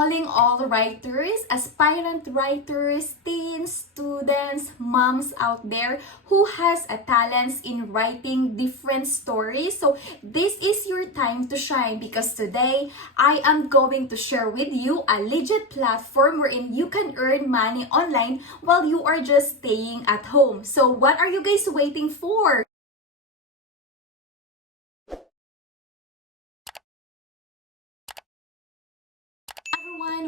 Calling all writers, aspirant writers, teens, students, moms out there who has a talents in writing different stories. So this is your time to shine because today I am going to share with you a legit platform wherein you can earn money online while you are just staying at home. So what are you guys waiting for?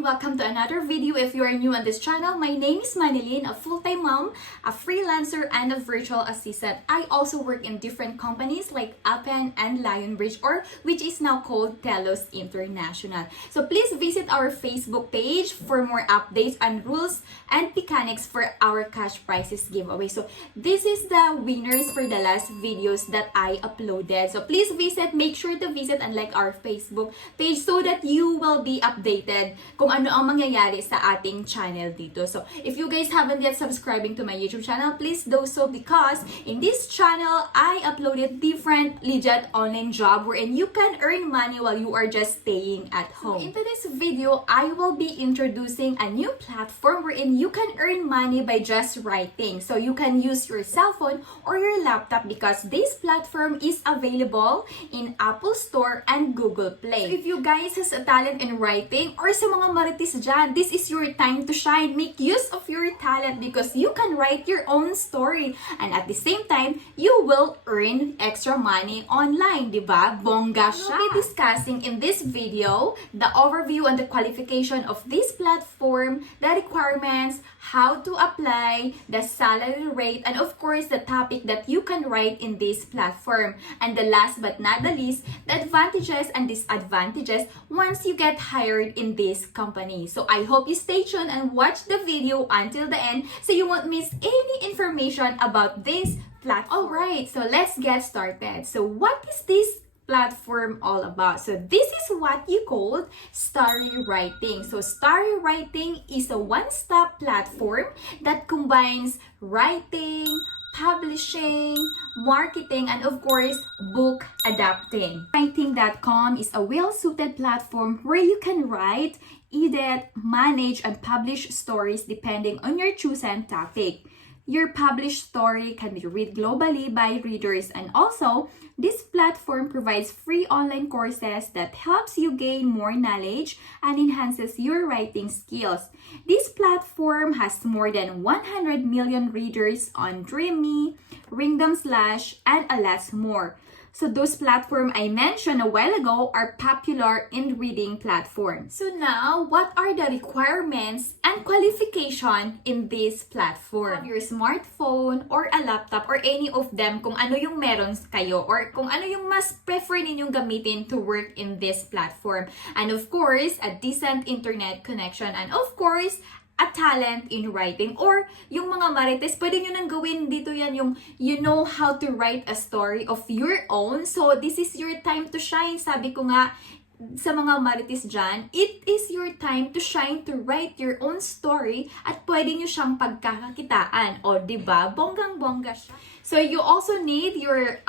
Welcome to another video. If you are new on this channel, my name is Manilyn, a full-time mom, a freelancer, and a virtual assistant. I also work in different companies like Upto and Lionbridge, or which is now called Telos International. So please visit our Facebook page for more updates and rules and mechanics for our cash prizes giveaway. So this is the winners for the last videos that I uploaded. So please visit, make sure to visit and like our Facebook page so that you will be updated kung ano ang mangyayari sa ating channel dito. So, if you guys haven't yet subscribing to my YouTube channel, please do so because in this channel, I uploaded different legit online job wherein you can earn money while you are just staying at home. So, into this video, I will be introducing a new platform wherein you can earn money by just writing. So, you can use your cell phone or your laptop because this platform is available in Apple Store and Google Play. So, if you guys has a talent in writing or sa mga marites dyan, this is your time to shine. Make use of your talent because you can write your own story and at the same time, you will earn extra money online, diba? Bongga siya! We'll be discussing in this video the overview and the qualification of this platform, the requirements, how to apply, the salary rate, and of course, the topic that you can write in this platform. And the last but not the least, the advantages and disadvantages once you get hired in this company. So I hope you stay tuned and watch the video until the end so you won't miss any information about this platform. Alright, so let's get started. So what is this platform all about? So this is what you call story writing. So story writing is a one-stop platform that combines writing, publishing, marketing, and of course, book adapting. Writing.com is a well-suited platform where you can write, edit, manage, and publish stories depending on your chosen topic. Your published story can be read globally by readers, and also, this platform provides free online courses that helps you gain more knowledge and enhances your writing skills. This platform has more than 100 million readers on Dreamy, Ringdom Slash, and a lot more. So those platforms I mentioned a while ago are popular in reading platforms. So now, what are the requirements and qualification in this platform? Have your smartphone or a laptop or any of them kung ano yung meron kayo or kung ano yung mas prefer ninyong gamitin to work in this platform. And of course, a decent internet connection and of course, a talent in writing or yung mga marites, pwede nyo nang gawin dito yan yung you know how to write a story of your own. So, this is your time to shine. Sabi ko nga, sa mga marites dyan, it is your time to shine, to write your own story at pwede nyo siyang pagkakakitaan. O, diba? Bonggang-bongga siya. So, you also need your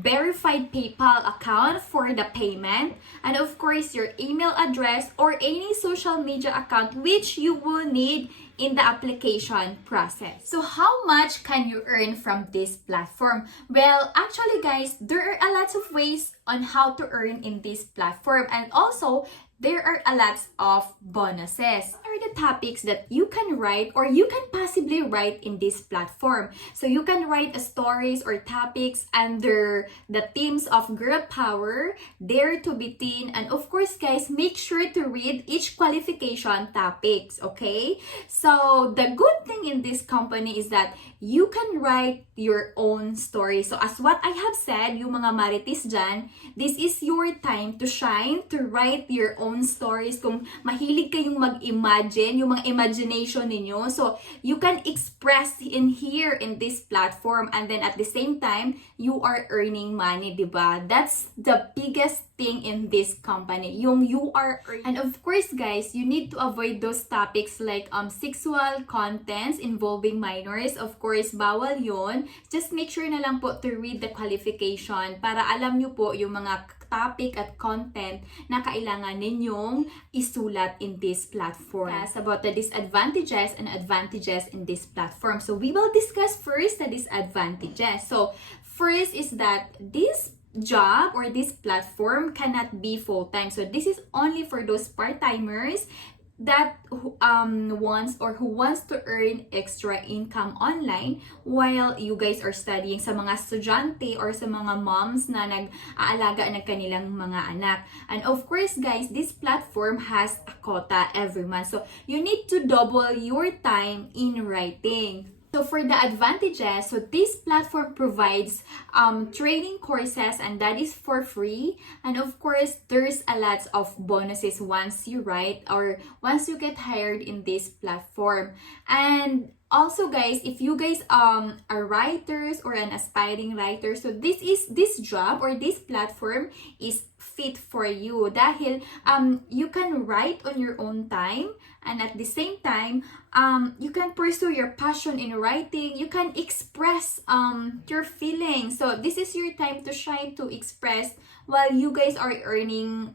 verified PayPal account for the payment. And of course, your email address or any social media account which you will need in the application process. So, how much can you earn from this platform? Well, actually guys, there are a lot of ways on how to earn in this platform. And also, there are a lot of bonuses. What are the topics that you can write or you can possibly write in this platform? So you can write stories or topics under the themes of girl power, dare to be teen, and of course guys, make sure to read each qualification topics, okay? So the good thing in this company is that you can write your own story. So as what I have said, yung mga marites dyan, this is your time to shine, to write your own stories. Kung mahilig kayong mag-imagine, yung mga imagination ninyo, so you can express in here in this platform and then at the same time, you are earning money, diba? That's the biggest thing in this company, yung you are earning. And of course guys, you need to avoid those topics like sexual contents involving minors. Of course, bawal yon. Just make sure na lang po to read the qualification para alam nyo po yung mga topic at content na kailangan ninyong isulat in this platform. Yes, about the disadvantages and advantages in this platform. So we will discuss first the disadvantages. So first is that this job or this platform cannot be full-time. So this is only for those part-timers that who wants to earn extra income online while you guys are studying, sa mga estudyante or sa mga moms na nag-aalaga ng kanilang mga anak. And of course guys, this platform has a quota every month. So you need to double your time in writing. So for the advantages, so this platform provides training courses and that is for free. And of course, there's a lot of bonuses once you write or once you get hired in this platform. And also guys, if you guys are writers or an aspiring writer, so this job or this platform is fit for you dahil you can write on your own time, and at the same time you can pursue your passion in writing. You can express your feelings. So this is your time to shine, to express while you guys are earning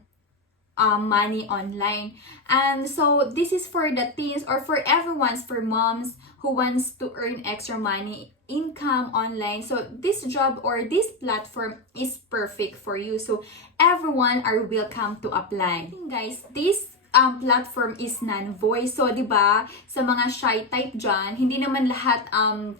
money online. And so this is for the teens or for everyone's, for moms who wants to earn extra money income online. So this job or this platform is perfect for you. So everyone are welcome to apply. Guys, this platform is non-voice. So, di ba, sa mga shy type dyan, hindi naman lahat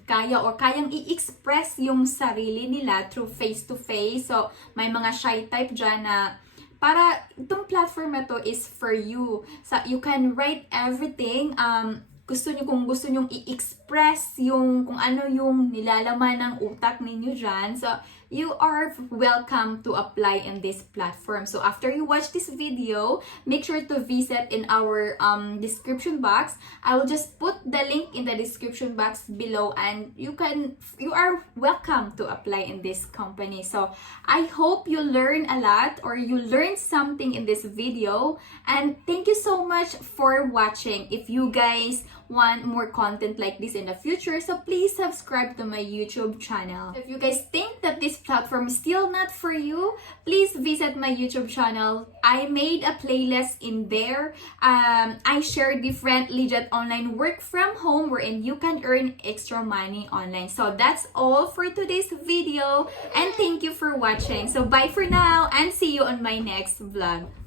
kaya or kayang i-express yung sarili nila through face-to-face. So, may mga shy type dyan na para itong platform na to is for you. So, you can write everything. Kung gusto nyong i-express yung kung ano yung nilalaman ng utak ninyo dyan. So, you are welcome to apply in this platform. So after you watch this video, make sure to visit in our description box. I will just put the link in the description box below, and you are welcome to apply in this company. So I hope you learn a lot or you learned something in this video, and thank you so much for watching. If you guys want more content like this in the future, so please subscribe to my YouTube channel. If you guys think that this platform is still not for you, please visit my YouTube channel. I made a playlist in there. I share different legit online work from home wherein you can earn extra money online. So that's all for today's video, and thank you for watching. So bye for now and see you on my next vlog.